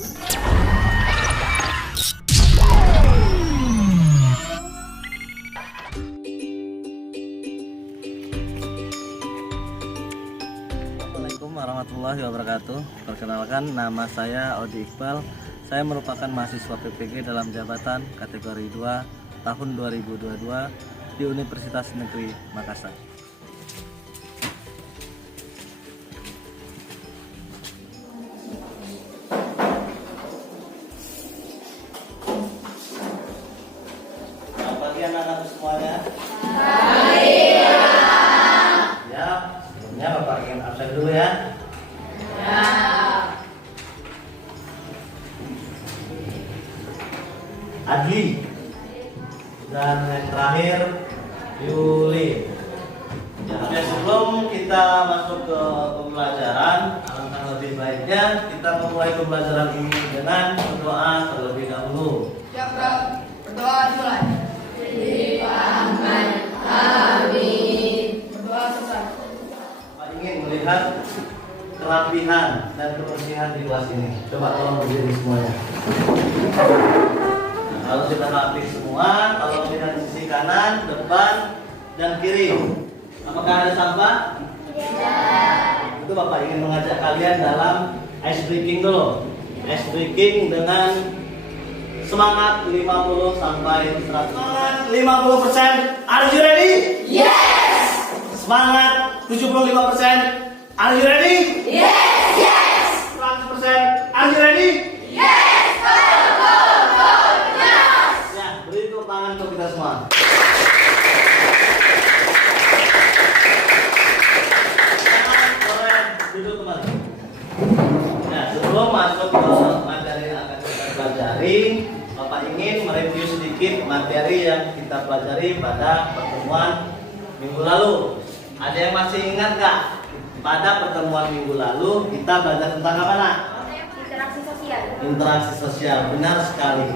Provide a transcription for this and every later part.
Assalamualaikum warahmatullahi wabarakatuh. Perkenalkan, nama saya Odi Iqbal. Saya merupakan mahasiswa PPG dalam jabatan kategori 2 tahun 2022 di Universitas Negeri Makassar. Selamat pagi anak-anak semuanya. Ya, sebelumnya Bapak ingin absen dulu ya. Adli. Dan yang terakhir Yuli. Ya, sebelum kita masuk ke pembelajaran, alangkah lebih baiknya kita memulai pembelajaran ini dengan berdoa terlebih dahulu. Siap, Bro. Berdoa dimulai. Berdoa selesai. Pak ingin melihat kerapihan dan kebersihan di kelas ini. Coba tolong berdiri semuanya. Nah, kalau sudah rapi semua, kalau lihat di sisi kanan, depan, dan kiri, apakah ada sampah? Tidak. Itu Bapak ingin mengajak kalian dalam ice breaking dulu. Ice breaking dengan semangat 50 sampai 100%. Semangat 50%. Are you ready? Yes! Semangat 75%. Are you ready? Yes! 100%. Are you ready? Yes! Ya, beri tepuk tangan untuk kita semua. Boleh duduk kembali. Nah, sebelum masuk ke materi yang akan kita pelajari, Bapak ingin mereview sedikit materi yang kita pelajari pada pertemuan minggu lalu. Ada yang masih ingat nggak? Pada pertemuan minggu lalu kita belajar tentang apa, Nak? Interaksi sosial. Interaksi sosial, benar sekali.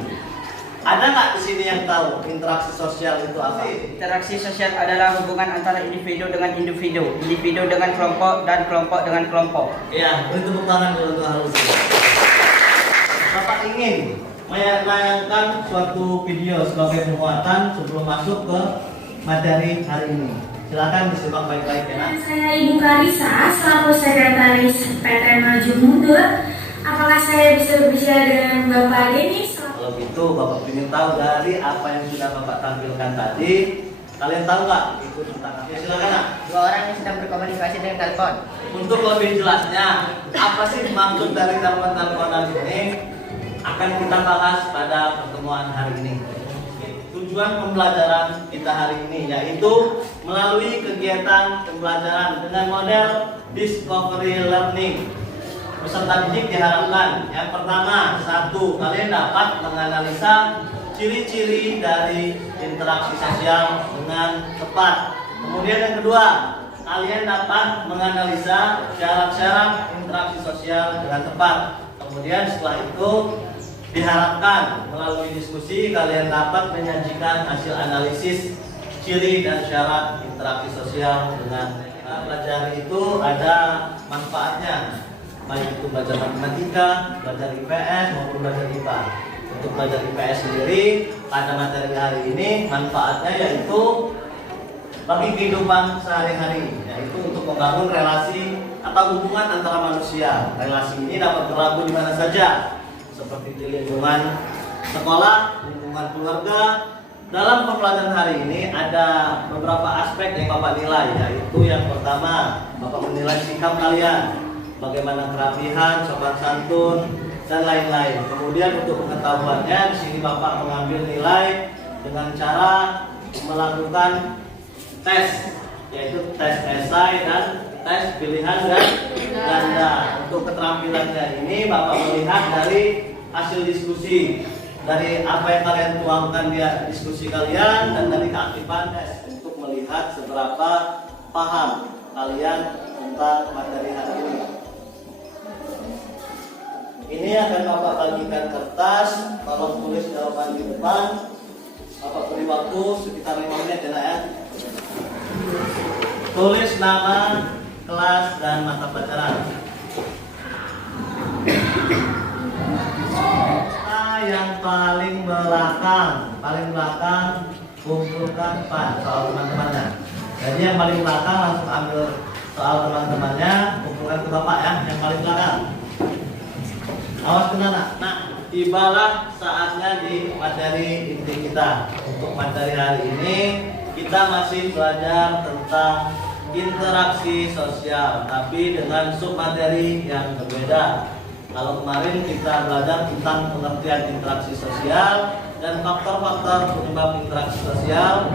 Ada nggak di sini yang tahu interaksi sosial itu apa? Interaksi sosial adalah hubungan antara individu dengan individu, individu dengan kelompok, dan kelompok dengan kelompok. Ya, beri tepuk tangan dulu untuk hal itu. Bapak ingin menayangkan suatu video sebagai penguatan sebelum masuk ke materi hari ini. Silakan disimak baik-baik ya, Nak. Saya Ibu Karisa, selaku sekretaris PT Maju Mundur. Apakah saya bisa berbicara dengan Bapak Denis? Kalau gitu, Bapak ingin tahu dari apa yang sudah Bapak tampilkan tadi. Kalian tahu nggak itu tentang apa? Ya, silakan, Nak. Dua orang yang sedang berkomunikasi dengan telepon. Untuk lebih jelasnya, apa sih maksud dari telepon-teleponan ini akan kita bahas pada pertemuan hari ini. Tujuan pembelajaran kita hari ini yaitu melalui kegiatan pembelajaran dengan model discovery learning. Peserta didik diharapkan yang pertama, satu, kalian dapat menganalisa ciri-ciri dari interaksi sosial dengan tepat. Kemudian yang kedua, kalian dapat menganalisa syarat-syarat interaksi sosial dengan tepat. Kemudian setelah itu diharapkan melalui diskusi kalian dapat menyajikan hasil analisis ciri dan syarat interaksi sosial dengan pelajari itu ada manfaatnya, baik itu belajar matematika, belajar IPS maupun belajar IPA. Untuk belajar IPS sendiri pada materi hari ini manfaatnya yaitu bagi kehidupan sehari-hari, yaitu untuk membangun relasi atau hubungan antara manusia. Relasi ini dapat berlaku di mana saja, seperti di lingkungan sekolah, lingkungan keluarga. Dalam pembelajaran hari ini ada beberapa aspek yang Bapak nilai, yaitu yang pertama, Bapak menilai sikap kalian, bagaimana kerapihan, sopan santun, dan lain-lain. Kemudian untuk pengetahuannya, di sini Bapak mengambil nilai dengan cara melakukan tes, yaitu tes esai dan tes pilihan dan ganda. Untuk keterampilannya ini Bapak melihat dari hasil diskusi, dari apa yang kalian tuangkan di diskusi kalian, dan dari keaktifan tes untuk melihat seberapa paham kalian tentang materi hari ini. Ini akan Bapak bagikan kertas, tolong tulis jawaban di depan. Bapak beri waktu sekitar 5 menit ya, Nak, ya. Tulis nama, kelas, dan mata pelajaran. paling belakang kumpulkan soal teman-temannya. Jadi yang paling belakang langsung ambil soal teman-temannya, kumpulkan ke bapak ya, yang paling belakang. Awas kena nak. Nah, tibalah saatnya di materi inti kita. Untuk materi hari ini kita masih belajar tentang interaksi sosial, tapi dengan submateri yang berbeda. Kalau kemarin kita belajar tentang pengertian interaksi sosial dan faktor-faktor penyebab interaksi sosial,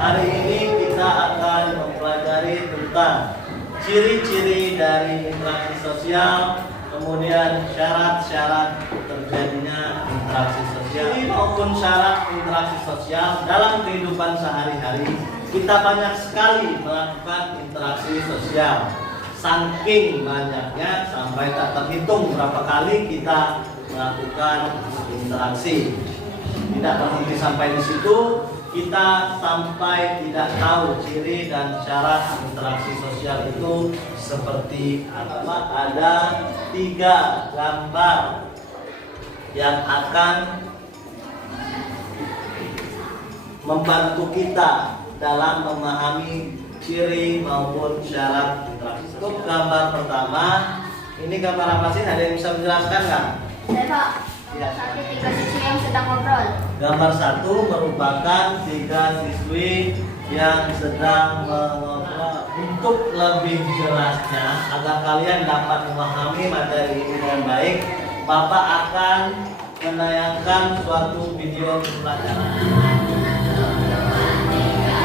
hari ini kita akan mempelajari tentang ciri-ciri dari interaksi sosial, kemudian syarat-syarat terjadinya interaksi sosial maupun syarat interaksi sosial dalam kehidupan sehari-hari. Kita banyak sekali melakukan interaksi sosial, saking banyaknya sampai tak terhitung berapa kali kita melakukan interaksi. Tidak berhenti sampai di situ, kita sampai tidak tahu ciri dan syarat interaksi sosial itu seperti apa. Ada 3 gambar yang akan membantu kita dalam memahami ciri maupun syarat interaksi. Untuk gambar pertama, ini gambar apa sih? Ada yang bisa menjelaskan nggak? Saya Pak. Ya. Satu 3 siswi yang sedang ngobrol. Gambar 1 merupakan 3 siswi yang sedang mengobrol. Untuk lebih jelasnya, agar kalian dapat memahami materi ini dengan baik, Bapak akan menayangkan suatu video pembelajaran.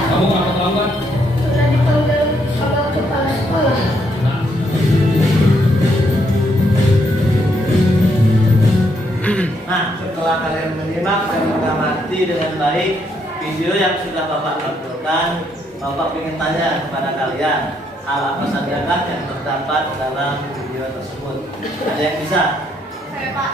Kamu kenapa terlambat? Sudah dipanggil sama kepala sekolah. Nah, setelah kalian menyimak dan mengamati dengan baik video yang sudah Bapak tampilkan, Bapak ingin tanya kepada kalian, hal apa saja yang terdapat dalam video tersebut? Ada yang bisa? Saya Pak,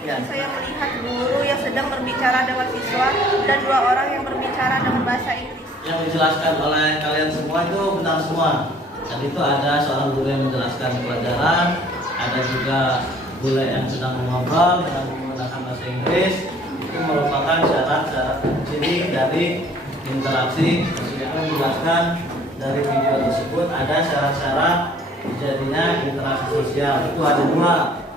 Ya. saya melihat guru yang sedang berbicara dengan siswa dan 2 orang yang berbicara dengan bahasa Inggris. Yang dijelaskan oleh kalian semua itu benar semua. Dan itu ada seorang guru yang menjelaskan pelajaran, ada juga guru yang sedang mengobrol dengan menggunakan bahasa Inggris. Itu merupakan syarat-syarat ciri dari interaksi sosial. Menjelaskan dari video tersebut ada syarat-syarat terjadinya interaksi sosial. Itu ada 2.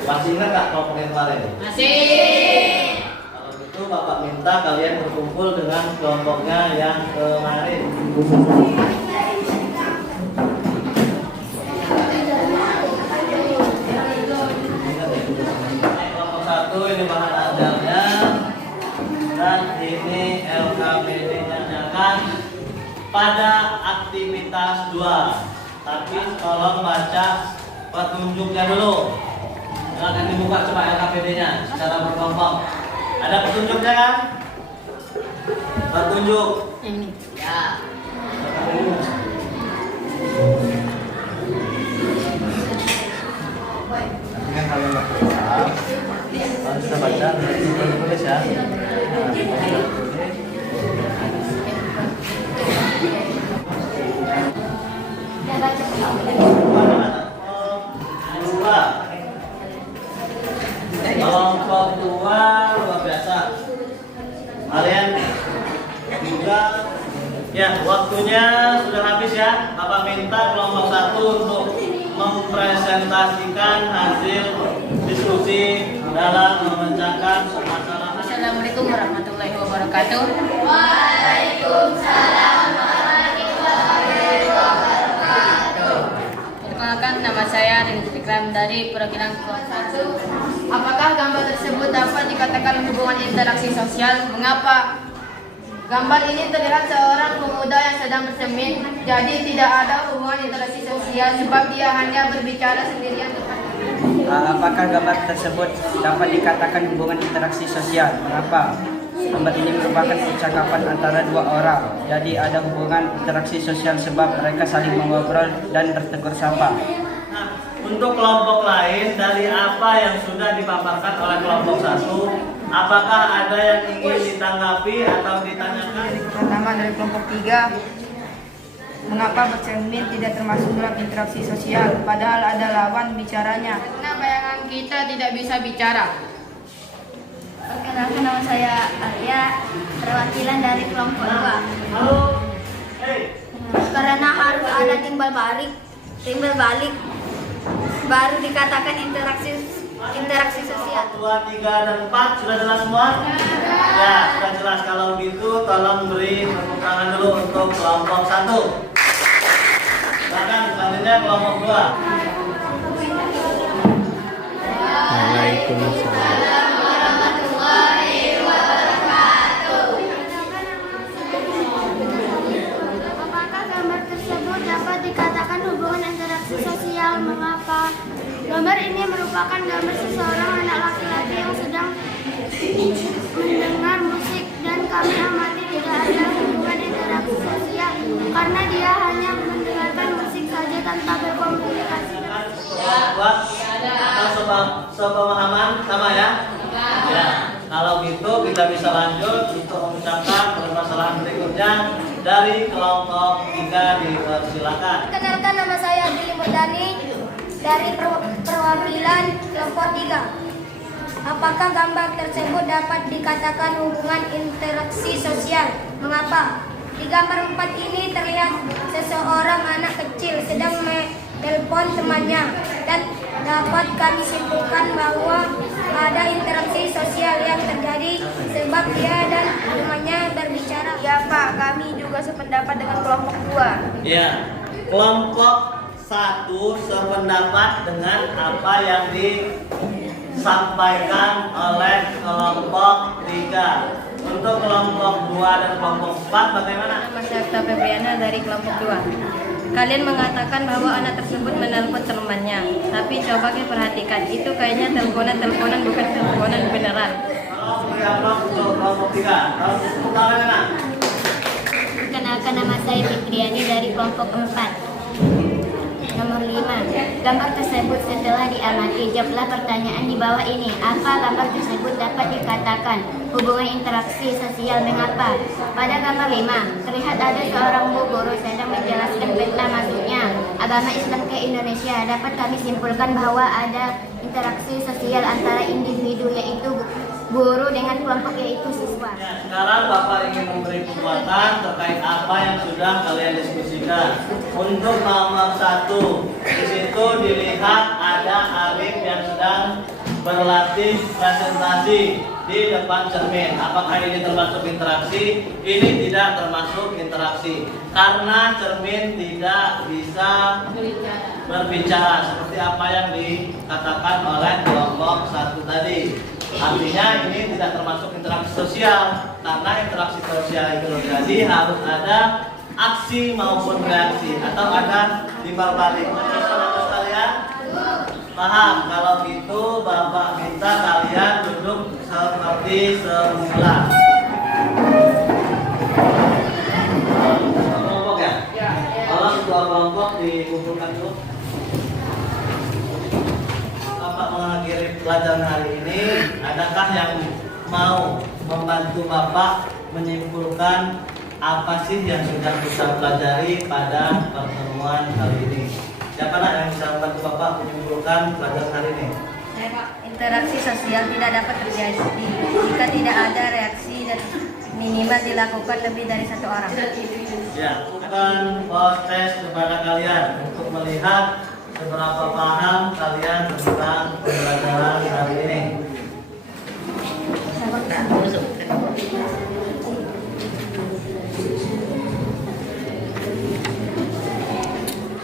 Masih ingat nggak kelompok yang kemarin? Masih. Kalau gitu Bapak minta kalian berkumpul dengan kelompoknya yang kemarin. Kelompok 1 ini bahan ajarnya dan ini LKPD-nya kan pada aktivitas 2. Tapi tolong baca petunjuknya dulu. Silahkan dibuka coba LKPD-nya secara berkelompok. Ada petunjuknya kan? Petunjuk. Ini. Ya. Nanti kan kalian nggak paham, kalau sudah baca nanti tulis ya. Ya baca. Kelompok 2 luar biasa. Kalian juga ya, waktunya sudah habis ya. Bapak minta kelompok 1 untuk mempresentasikan hasil diskusi dalam memecahkan masalah. Assalamualaikum warahmatullahi wabarakatuh. Waalaikumsalam warahmatullahi wabarakatuh. Perkenalkan, nama saya Rindu Fikram dari perwakilan kelompok 1. Apakah gambar tersebut dapat dikatakan hubungan interaksi sosial? Mengapa? Gambar ini terlihat seorang pemuda yang sedang bersemin, jadi tidak ada hubungan interaksi sosial sebab dia hanya berbicara sendirian. Apakah gambar tersebut dapat dikatakan hubungan interaksi sosial? Mengapa? Gambar ini merupakan percakapan antara 2 orang, jadi ada hubungan interaksi sosial sebab mereka saling mengobrol dan bertegur sapa. Nah, untuk kelompok lain dari apa yang sudah dipaparkan oleh kelompok 1, apakah ada yang ingin ditanggapi atau ditanyakan? Pertama dari kelompok 3, mengapa bercermin tidak termasuk dalam interaksi sosial, padahal ada lawan bicaranya? Karena bayangan kita tidak bisa bicara. Perkenalkan, nama saya Arya, perwakilan dari kelompok 2. Halo. Hey. Karena harus ada timbal balik, baru dikatakan interaksi sosial. 2, 3, dan 4 sudah jelas semua? Ya, sudah jelas. Kalau gitu tolong beri tepuk tangan dulu untuk kelompok 1. Silakan selanjutnya kelompok 2. Waalaikumsalam. Apakah gambar tersebut dapat dikatakan hubungan interaksi sosial? Mengapa? Gambar ini merupakan gambar seseorang anak laki-laki yang sedang mendengar musik, dan kami amati tidak ada hubungan interaksi sosial karena dia hanya mendengarkan musik saja tanpa berkomunikasi. Buat atau sepemahaman sama ya? Ya. Kalau gitu kita bisa lanjut untuk mengucapkan permasalahan berikutnya dari kelompok 3, dipersilakan. Perkenalkan, nama saya Billy Murdani dari perwakilan kelompok 3. Apakah gambar tersebut dapat dikatakan hubungan interaksi sosial? Mengapa? Di gambar 4 ini terlihat seseorang anak kecil sedang telepon temannya, dan dapat kami simpulkan bahwa ada interaksi sosial yang terjadi sebab dia dan temannya berbicara. Ya Pak, kami juga sependapat dengan kelompok 2. Ya, kelompok 1 sependapat dengan apa yang disampaikan oleh kelompok 3. Untuk kelompok 2 dan kelompok 4 bagaimana? Nama saya Okta Febriana dari kelompok 2. Kalian mengatakan bahwa anak tersebut menelpon temannya, tapi coba kita perhatikan, itu kayaknya teleponan bukan teleponan beneran. Kalau beri aplaus untuk kelompok 3. Kalau bagaimana? Perkenalkan, nama saya Fitriani dari kelompok 4. Nomor 5. Gambar tersebut setelah diamati, jawablah pertanyaan di bawah ini. Apa gambar tersebut dapat dikatakan hubungan interaksi sosial? Mengapa? Pada gambar 5, terlihat ada seorang bu guru sedang menjelaskan peta masuknya agama Islam ke Indonesia. Dapat kami simpulkan bahwa ada interaksi sosial antara individu, yaitu guru, dengan kelompok, yaitu siswa. Ya, sekarang Bapak ingin memberi penguatan terkait apa yang sudah kalian diskusikan. Untuk nomor 1, di situ dilihat ada Arif yang sedang berlatih presentasi di depan cermin. Apakah ini termasuk interaksi? Ini tidak termasuk interaksi karena cermin tidak bisa berbicara seperti apa yang dikatakan oleh kelompok 1 tadi. Artinya ini tidak termasuk interaksi sosial, karena interaksi sosial itu terjadi harus ada aksi maupun reaksi atau ada timbal balik. Saudara sekalian, paham? Kalau gitu Bapak minta kalian duduk seperti semula. Kelompok ya? Kalau ketua kelompok dikumpulkan dulu. Bapak mengakhiri pelajaran hari ini, adakah yang mau membantu Bapak menyimpulkan apa sih yang sudah kita pelajari pada pertemuan kali ini? Siapa nak yang bisa membantu Bapak menyimpulkan pelajaran hari ini? Saya Pak, interaksi sosial tidak dapat terjadi jika tidak ada reaksi dan minimal dilakukan lebih dari 1 orang. Ya, akan proses kepada kalian untuk melihat seberapa paham kalian tentang pembelajaran hari ini.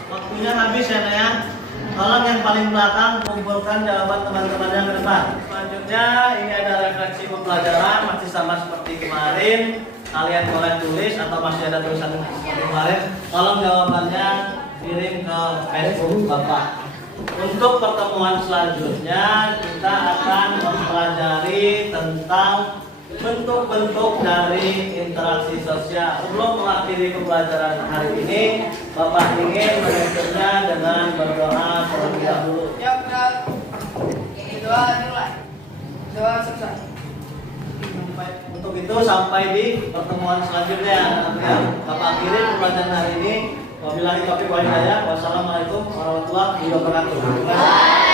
Waktunya habis ya Naya. Tolong yang paling belakang kumpulkan jawaban teman-temannya ke depan. Selanjutnya ini ada refleksi pembelajaran, masih sama seperti kemarin. Kalian boleh tulis atau masih ada tulisan seperti kemarin. Tolong jawabannya kirim ke Facebook Bapak. Untuk pertemuan selanjutnya kita akan mempelajari tentang bentuk-bentuk dari interaksi sosial. Sebelum mengakhiri pembelajaran hari ini, Bapak ingin menutupnya dengan berdoa terlebih dahulu. Ya benar. Doa dimulai. Doa selesai. Untuk itu sampai di pertemuan selanjutnya. Bapak akhiri pembelajaran hari ini. Wabillahi taufiq wal hidayah. Wassalamualaikum warahmatullahi wabarakatuh.